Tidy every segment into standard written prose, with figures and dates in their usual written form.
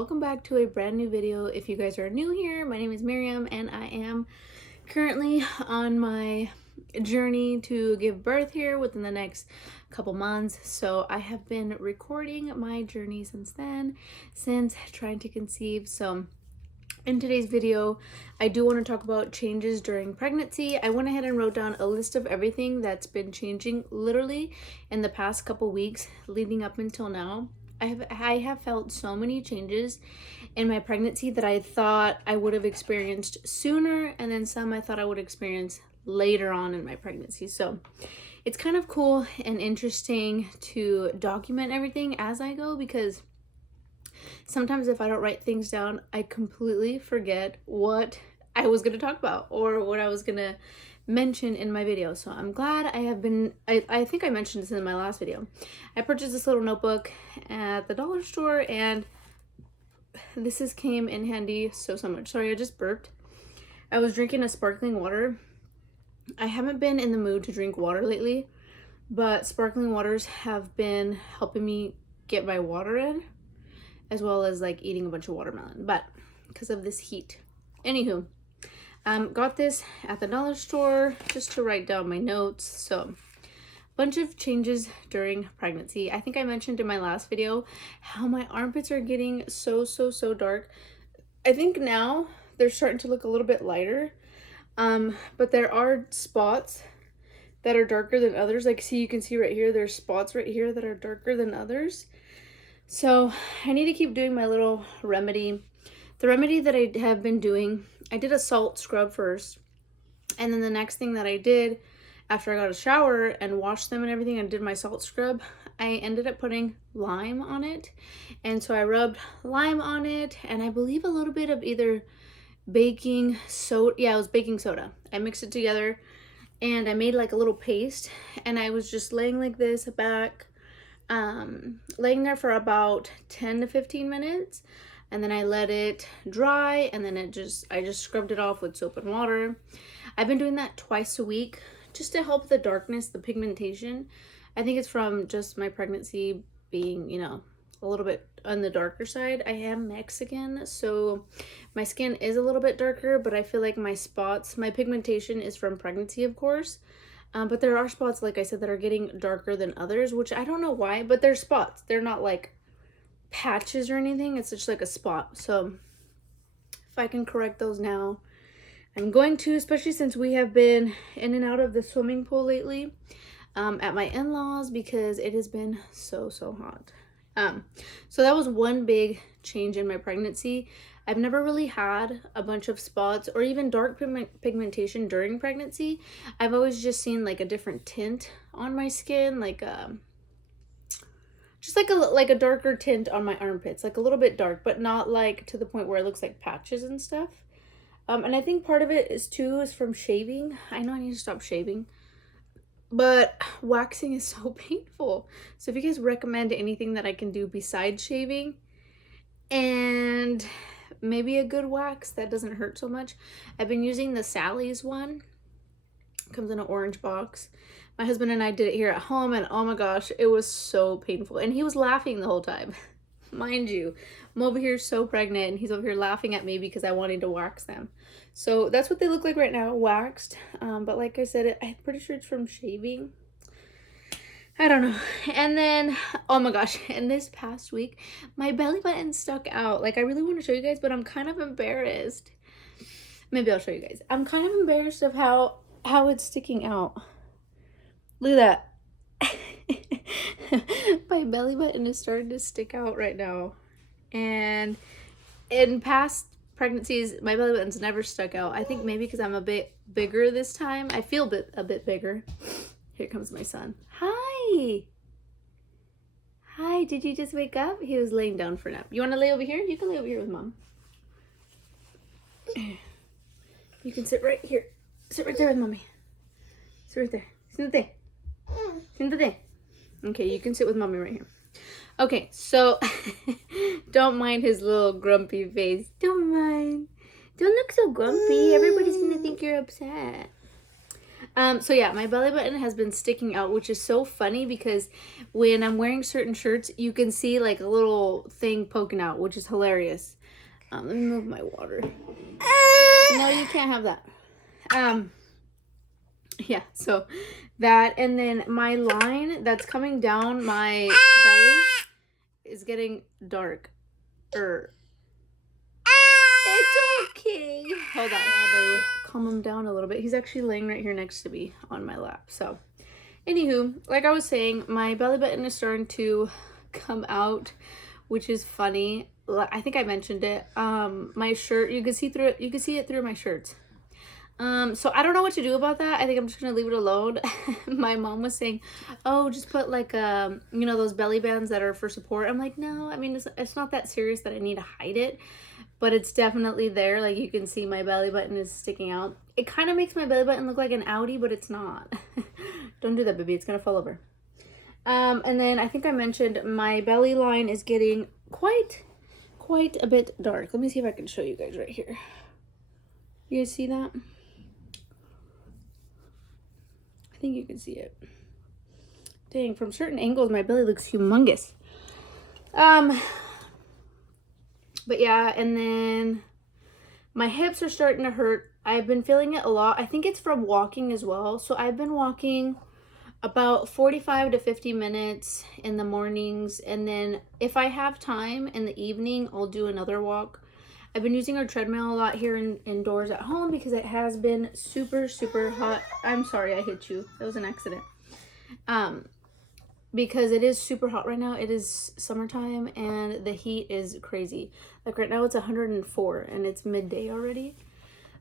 welcome back to a brand new video. If you guys are new here, my name is Miriam and I am currently on my journey to give birth here within the next couple months. So I have been recording my journey since trying to conceive. So in today's video, I do want to talk about changes during pregnancy. I went ahead and wrote down a list of everything that's been changing literally in the past couple weeks leading up until now. I have felt so many changes in my pregnancy that I thought I would have experienced sooner, and then some I thought I would experience later on in my pregnancy. So it's kind of cool and interesting to document everything as I go, because sometimes if I don't write things down, I completely forget what I was going to talk about or what I was going to mention in my video. So I'm glad I think I mentioned this in my last video. I purchased this little notebook at the dollar store, and this came in handy so much. Sorry, I just burped. I was drinking a sparkling water. I haven't been in the mood to drink water lately, but sparkling waters have been helping me get my water in, as well as like eating a bunch of watermelon, but because of this heat. Anywho, got this at the dollar store just to write down my notes. So bunch of changes during pregnancy. I think I mentioned in my last video how my armpits are getting so dark. I think now they're starting to look a little bit lighter, but there are spots that are darker than others. Like, you can see right here, there's spots right here that are darker than others. So I need to keep doing my little remedy. The remedy that I have been doing, I did a salt scrub first, and then the next thing that I did after I got a shower and washed them and everything and did my salt scrub, I ended up putting lime on it. And so I rubbed lime on it, and I believe a little bit of either baking soda. Yeah, it was baking soda. I mixed it together and I made like a little paste, and I was just laying like this back, laying there for about 10 to 15 minutes, and then I let it dry, and then I just scrubbed it off with soap and water. I've been doing that twice a week just to help the darkness, the pigmentation. I think it's from just my pregnancy being, a little bit on the darker side. I am Mexican, so my skin is a little bit darker, but I feel like my pigmentation is from pregnancy, of course. But there are spots, like I said, that are getting darker than others, which I don't know why, but they're spots. They're not like patches or anything. It's just like a spot. So if I can correct those now, I'm going to, especially since we have been in and out of the swimming pool lately at my in-laws, because it has been so hot. So that was one big change in my pregnancy. I've never really had a bunch of spots or even dark pigmentation during pregnancy. I've always just seen like a different tint on my skin, like just like a darker tint on my armpits, like a little bit dark, but not like to the point where it looks like patches and stuff. And I think part of it is from shaving. I know I need to stop shaving, but waxing is so painful. So if you guys recommend anything that I can do besides shaving and maybe a good wax that doesn't hurt so much, I've been using the Sally's one. It comes in an orange box. My husband and I did it here at home, and oh my gosh, it was so painful. And he was laughing the whole time. Mind you, I'm over here so pregnant, and he's over here laughing at me because I wanted to wax them. So that's what they look like right now, waxed. But like I said, I'm pretty sure it's from shaving. I don't know. And then, oh my gosh, in this past week, my belly button stuck out. Like, I really want to show you guys, but I'm kind of embarrassed. Maybe I'll show you guys. I'm kind of embarrassed of how it's sticking out. Look at that. My belly button is starting to stick out right now. And in past pregnancies, my belly button's never stuck out. I think maybe because I'm a bit bigger this time. I feel a bit bigger. Here comes my son. Hi. Hi, did you just wake up? He was laying down for a nap. You want to lay over here? You can lay over here with Mom. You can sit right here. Sit right there with Mommy. Sit right there. Siéntate. Siéntate. Okay, you can sit with Mommy right here. Okay, so don't mind his little grumpy face. Don't mind. Don't look so grumpy. Everybody's gonna think you're upset. So yeah, my belly button has been sticking out, which is so funny because when I'm wearing certain shirts, you can see like a little thing poking out, which is hilarious. Let me move my water. No, you can't have that. Yeah, so that, and then my line that's coming down my belly is getting dark. It's okay. Hold on, I have to calm him down a little bit. He's actually laying right here next to me on my lap. So, anywho, like I was saying, my belly button is starting to come out, which is funny. I think I mentioned it. My shirt, you can see through it. You can see it through my shirts. So I don't know what to do about that. I think I'm just gonna leave it alone. My mom was saying, oh, just put like you know, those belly bands that are for support. I'm like, no, I mean, it's not that serious that I need to hide it, but it's definitely there. Like, you can see my belly button is sticking out. It kind of makes my belly button look like an Audi, but it's not. Don't do that, baby, it's gonna fall over. And then I think I mentioned my belly line is getting quite a bit dark. Let me see if I can show you guys right here. You guys see that? I think you can see it. Dang, from certain angles, my belly looks humongous. But yeah, and then my hips are starting to hurt. I've been feeling it a lot. I think it's from walking as well. So I've been walking about 45 to 50 minutes in the mornings. And then if I have time in the evening, I'll do another walk. I've been using our treadmill a lot here indoors at home because it has been super hot. I'm sorry I hit you. That was an accident. Because it is super hot right now. It is summertime and the heat is crazy. Like right now it's 104 and it's midday already.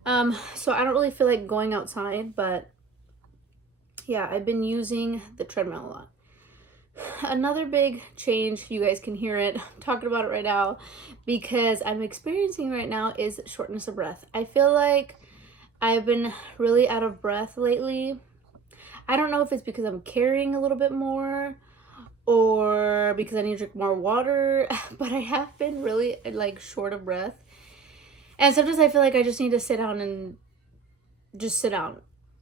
So I don't really feel like going outside, but yeah, I've been using the treadmill a lot. Another big change, you guys can hear it, I'm talking about it right now, because I'm experiencing right now is shortness of breath. I feel like I've been really out of breath lately. I don't know if it's because I'm carrying a little bit more or because I need to drink more water, but I have been really like short of breath. And sometimes I feel like I just need to sit down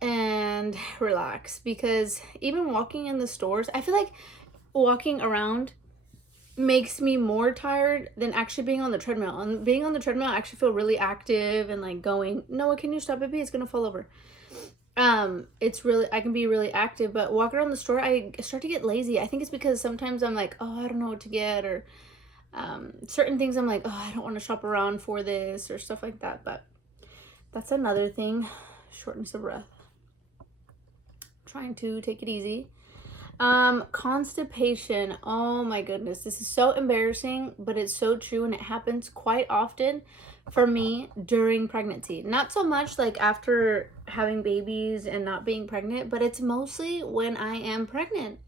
and relax, because even walking in the stores, I feel like walking around makes me more tired than actually being on the treadmill. And being on the treadmill, I actually feel really active and like going, Noah, can you stop, baby? It's gonna fall over. It's really, I can be really active, but walking around the store, I start to get lazy. I think it's because sometimes I'm like, oh, I don't know what to get, or certain things I'm like, oh, I don't want to shop around for this or stuff like that. But that's another thing, shortness of breath. Trying to take it easy. Constipation. Oh my goodness, this is so embarrassing, but it's so true, and it happens quite often for me during pregnancy. Not so much like after having babies and not being pregnant, but it's mostly when I am pregnant.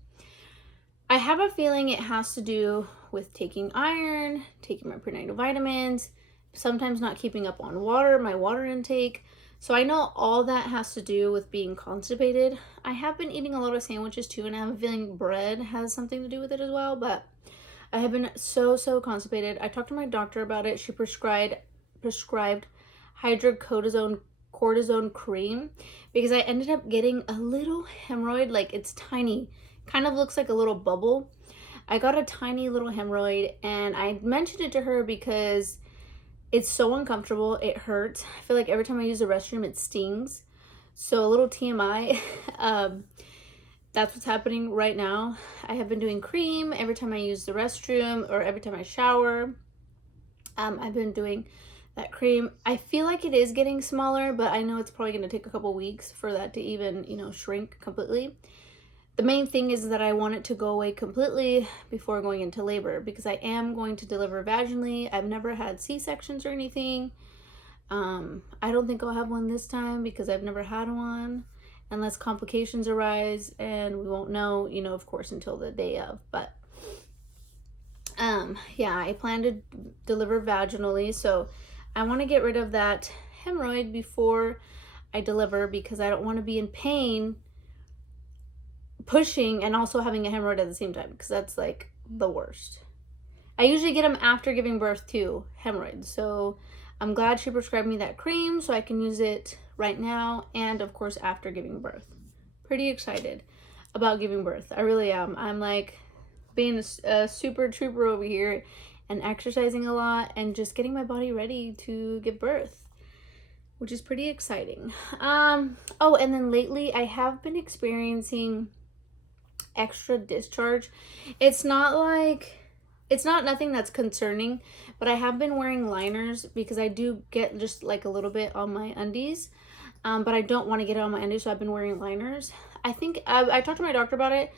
I have a feeling it has to do with taking iron, taking my prenatal vitamins, sometimes not keeping up on water, my water intake. So I know all that has to do with being constipated. I have been eating a lot of sandwiches too, and I have a feeling bread has something to do with it as well, but I have been so constipated. I talked to my doctor about it. She prescribed hydrocortisone cream because I ended up getting a little hemorrhoid. Like, it's tiny, kind of looks like a little bubble. I got a tiny little hemorrhoid, and I mentioned it to her because it's so uncomfortable. It hurts. I feel like every time I use the restroom, it stings. So a little TMI, that's what's happening right now. I have been doing cream every time I use the restroom or every time I shower. I've been doing that cream. I feel like it is getting smaller, but I know it's probably going to take a couple weeks for that to even, shrink completely. The main thing is that I want it to go away completely before going into labor, because I am going to deliver vaginally. I've never had C-sections or anything. I don't think I'll have one this time because I've never had one, unless complications arise, and we won't know, of course, until the day of. But yeah, I plan to deliver vaginally, so I want to get rid of that hemorrhoid before I deliver, because I don't want to be in pain pushing and also having a hemorrhoid at the same time, because that's like the worst. I usually get them after giving birth too, hemorrhoids. So I'm glad she prescribed me that cream so I can use it right now, and of course after giving birth. Pretty excited about giving birth. I really am. I'm like being a super trooper over here and exercising a lot and just getting my body ready to give birth, which is pretty exciting. Oh, and then lately I have been experiencing extra discharge. It's not nothing that's concerning, but I have been wearing liners because I do get just like a little bit on my undies, but I don't want to get it on my undies, so I've been wearing liners. I think I talked to my doctor about it.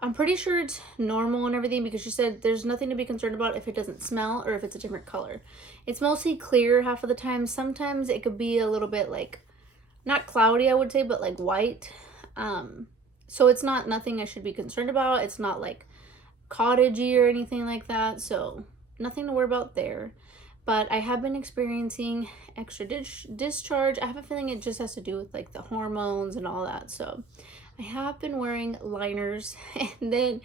I'm pretty sure it's normal and everything because she said there's nothing to be concerned about if it doesn't smell or if it's a different color. It's mostly clear half of the time. Sometimes it could be a little bit like, not cloudy I would say, but like white. So it's not nothing I should be concerned about. It's not like cottagey or anything like that, so nothing to worry about there. But I have been experiencing extra discharge. I have a feeling it just has to do with like the hormones and all that, so I have been wearing liners. And then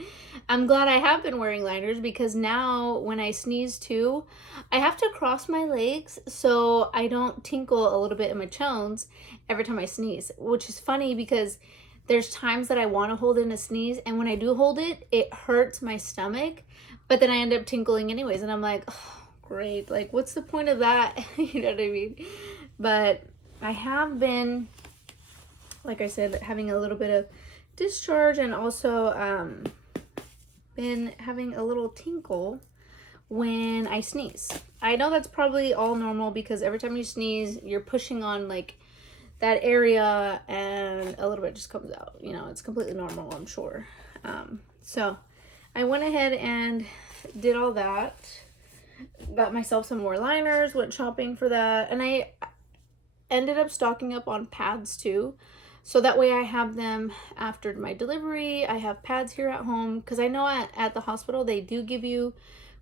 I'm glad I have been wearing liners because now when I sneeze too, I have to cross my legs so I don't tinkle a little bit in my chones every time I sneeze, which is funny because there's times that I want to hold in a sneeze, and when I do hold it, it hurts my stomach, but then I end up tinkling anyways, and I'm like, oh, great, like what's the point of that? You know what I mean? But I have been, like I said, having a little bit of discharge, and also been having a little tinkle when I sneeze. I know that's probably all normal because every time you sneeze, you're pushing on like that area and a little bit just comes out. You know, it's completely normal, I'm sure. So I went ahead and did all that. Got myself some more liners, went shopping for that, and I ended up stocking up on pads too. So that way I have them after my delivery. I have pads here at home because I know at the hospital they do give you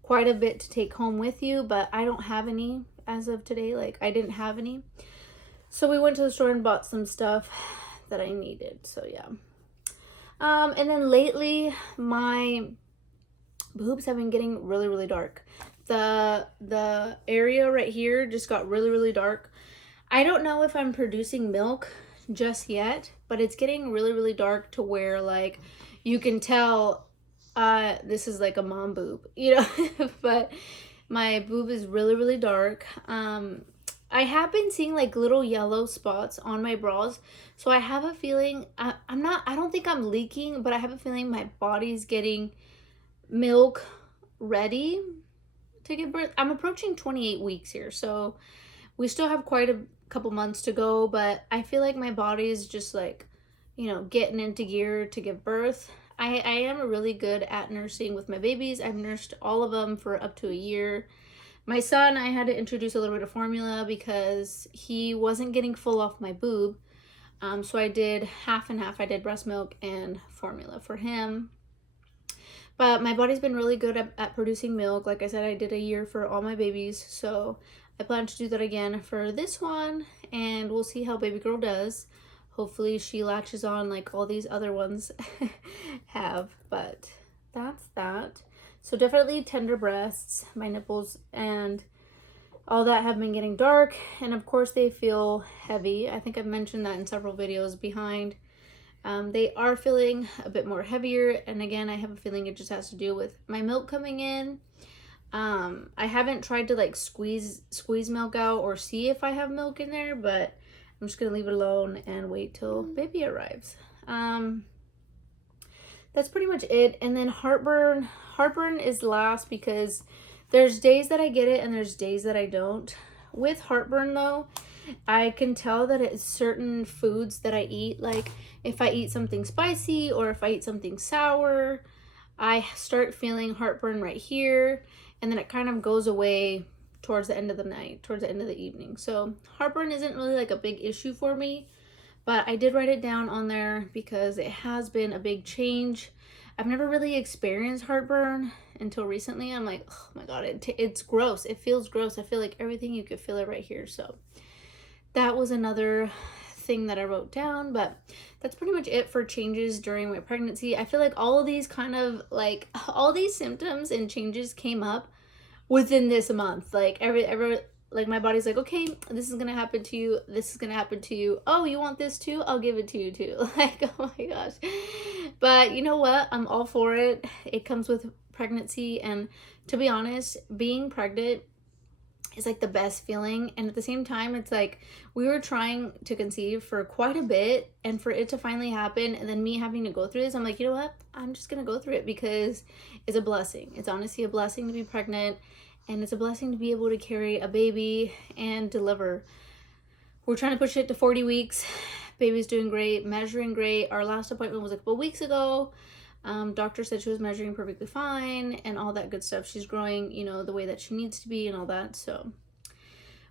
quite a bit to take home with you, but I don't have any as of today. Like I didn't have any. So we went to the store and bought some stuff that I needed. So yeah. And then lately my boobs have been getting really, really dark. The area right here just got really, really dark. I don't know if I'm producing milk just yet, but it's getting really, really dark to where like you can tell this is like a mom boob, you know. But my boob is really, really dark. I have been seeing like little yellow spots on my bras, so I have a feeling I don't think I'm leaking, but I have a feeling my body's getting milk ready to give birth. I'm approaching 28 weeks here, so we still have quite a couple months to go, but I feel like my body is just like, you know, getting into gear to give birth. I am really good at nursing with my babies. I've nursed all of them for up to a year. My son, I had to introduce a little bit of formula because he wasn't getting full off my boob. So I did half and half. I did breast milk and formula for him. But my body's been really good at producing milk. Like I said, I did a year for all my babies. So I plan to do that again for this one. And we'll see how baby girl does. Hopefully she latches on like all these other ones have. But that's that. So definitely tender breasts, my nipples, and all that have been getting dark. And of course they feel heavy. I think I've mentioned that in several videos behind. They are feeling a bit more heavier. And again, I have a feeling it just has to do with my milk coming in. I haven't tried to like squeeze milk out or see if I have milk in there, but I'm just going to leave it alone and wait till baby arrives. That's pretty much it. And then heartburn is last because there's days that I get it and there's days that I don't. With heartburn though, I can tell that it's certain foods that I eat. Like if I eat something spicy or if I eat something sour, I start feeling heartburn right here, and then it kind of goes away towards the end of the night, towards the end of the evening. So heartburn isn't really like a big issue for me. But I did write it down on there because it has been a big change. I've never really experienced heartburn until recently. I'm like, oh my God, it's gross. It feels gross. I feel like everything, you could feel it right here. So that was another thing that I wrote down. But that's pretty much it for changes during my pregnancy. I feel like all of these all these symptoms and changes came up within this month. Like Like my body's like, okay, this is gonna happen to you, this is gonna happen to you. Oh, you want this too? I'll give it to you too. Like, oh my gosh. But you know what, I'm all for it. It comes with pregnancy, and to be honest, being pregnant is like the best feeling. And at the same time, it's like we were trying to conceive for quite a bit, and for it to finally happen and then me having to go through this, I'm like, you know what, I'm just gonna go through it because it's a blessing. It's honestly a blessing to be pregnant, and it's a blessing to be able to carry a baby and deliver. We're trying to push it to 40 weeks. Baby's doing great, measuring great. Our last appointment was a couple weeks ago. Doctor said she was measuring perfectly fine and all that good stuff. She's growing, you know, the way that she needs to be and all that. So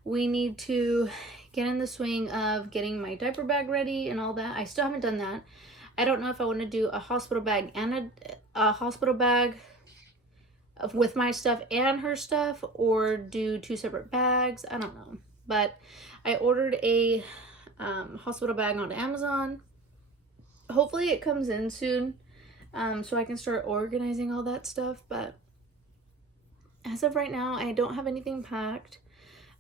we need to get in the swing of getting my diaper bag ready and all that. I still haven't done that. I don't know if I want to do a hospital bag and a hospital bag with my stuff and her stuff, or do 2 separate bags. I don't know. But I ordered a hospital bag on Amazon. Hopefully it comes in soon. So I can start organizing all that stuff. But as of right now, I don't have anything packed.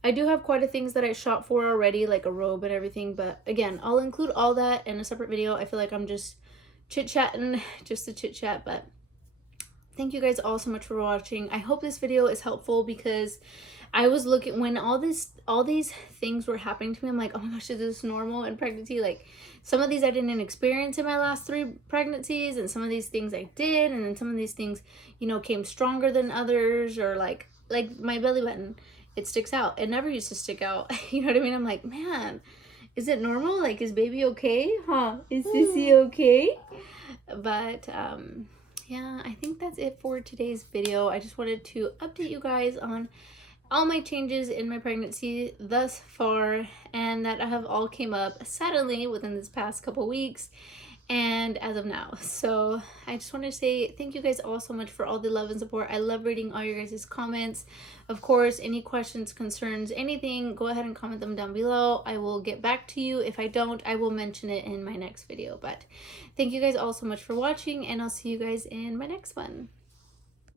I do have quite a things that I shot for already, like a robe and everything. But again, I'll include all that in a separate video. I feel like I'm just chit-chatting, just to chit-chat. But thank you guys all so much for watching. I hope this video is helpful, because I was looking, when all these things were happening to me, I'm like, oh my gosh, is this normal in pregnancy? Like, some of these I didn't experience in my last 3 pregnancies, and some of these things I did, and then some of these things, you know, came stronger than others, or like my belly button, it sticks out. It never used to stick out. You know what I mean? I'm like, man, is it normal? Like, is baby okay? Huh? Is Sissy okay? But yeah, I think that's it for today's video. I just wanted to update you guys on all my changes in my pregnancy thus far, and that have all came up suddenly within this past couple weeks and as of now. So I just want to say thank you guys all so much for all the love and support. I love reading all your guys' comments. Of course, any questions, concerns, anything, go ahead and comment them down below. I will get back to you. If I don't, I will mention it in my next video. But thank you guys all so much for watching, and I'll see you guys in my next one.